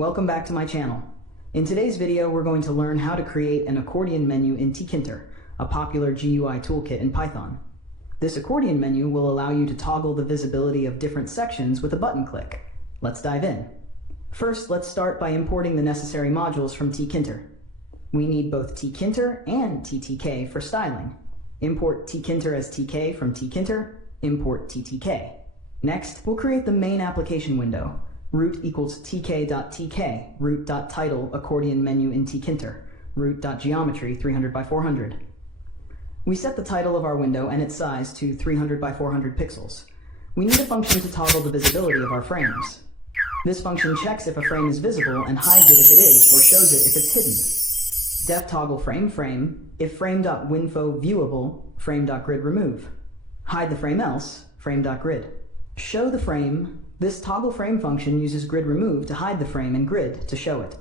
Welcome back to my channel. In today's video, we're going to learn how to create an accordion menu in Tkinter, a popular GUI toolkit in Python. This accordion menu will allow you to toggle the visibility of different sections with a button click. Let's dive in. First, let's start by importing the necessary modules from Tkinter. We need both Tkinter and TTK for styling. Import Tkinter as TK from Tkinter, import TTK. Next, we'll create the main application window. Root equals tk.tk, root.title accordion menu in Tkinter, root.geometry 300 by 400. We set the title of our window and its size to 300 by 400 pixels. We need a function to toggle the visibility of our frames. This function checks if a frame is visible and hides it if it is, or shows it if it's hidden. Def toggle frame, if frame.winfo viewable, frame.grid remove. Hide the frame else, frame.grid. Show the frame. This toggle frame function uses grid remove to hide the frame and grid to show it.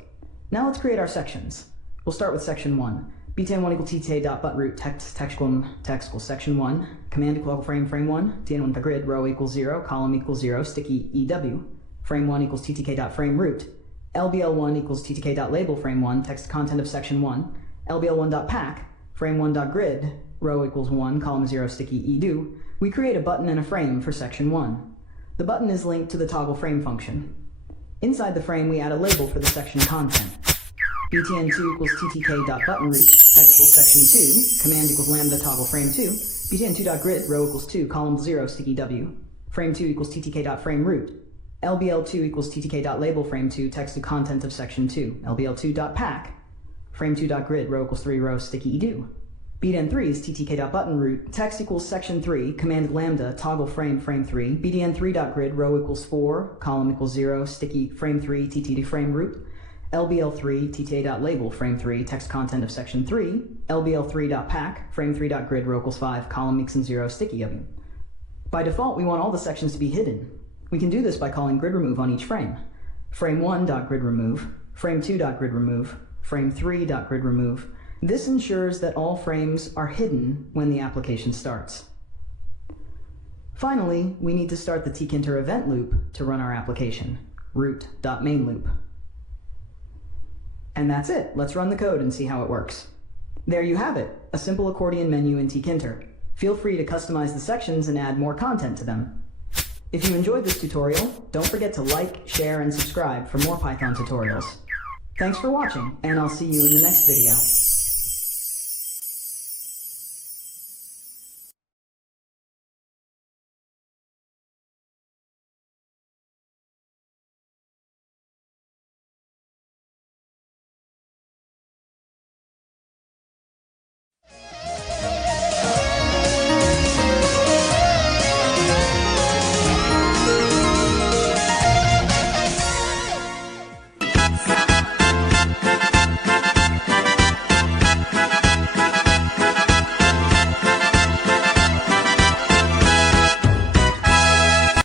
Now let's create our sections. We'll start with section 1. btn1 equals tta.buttroot text equals section 1, command equal frame 1, tn1.grid row equals 0, column equals 0, sticky ew, frame 1 equals ttk.frame root, lbl1 equals ttk.label frame 1, text content of section 1, lbl1.pack, frame 1.grid, row equals 1, column 0, sticky edu. We create a button and a frame for section 1. The button is linked to the toggle frame function. Inside the frame, we add a label for the section content. btn2 equals ttk.buttonroot, text equals section 2, command equals lambda toggle frame 2, btn2.grid, row equals 2, column 0, sticky w, frame 2 equals ttk.frame root, lbl2 equals ttk.label frame 2, text to content of section 2, lbl2.pack, frame 2.grid, row equals 3, row, sticky edu. btn3 is ttk.buttonroot, text equals section 3, command lambda, toggle frame 3, btn3.grid, row equals 4, column equals 0, sticky frame 3, tt frame root, lbl3, tta.label frame 3, text content of section 3, lbl3.pack, frame 3.grid, row equals 5, column equals 0, sticky of. By default, we want all the sections to be hidden. We can do this by calling grid remove on each frame. Frame1.grid remove, frame2.grid remove, frame3.grid remove. This ensures that all frames are hidden when the application starts. Finally, we need to start the Tkinter event loop to run our application, root.mainLoop. And that's it. Let's run the code and see how it works. There you have it, a simple accordion menu in Tkinter. Feel free to customize the sections and add more content to them. If you enjoyed this tutorial, don't forget to like, share, and subscribe for more Python tutorials. Thanks for watching, and I'll see you in the next video.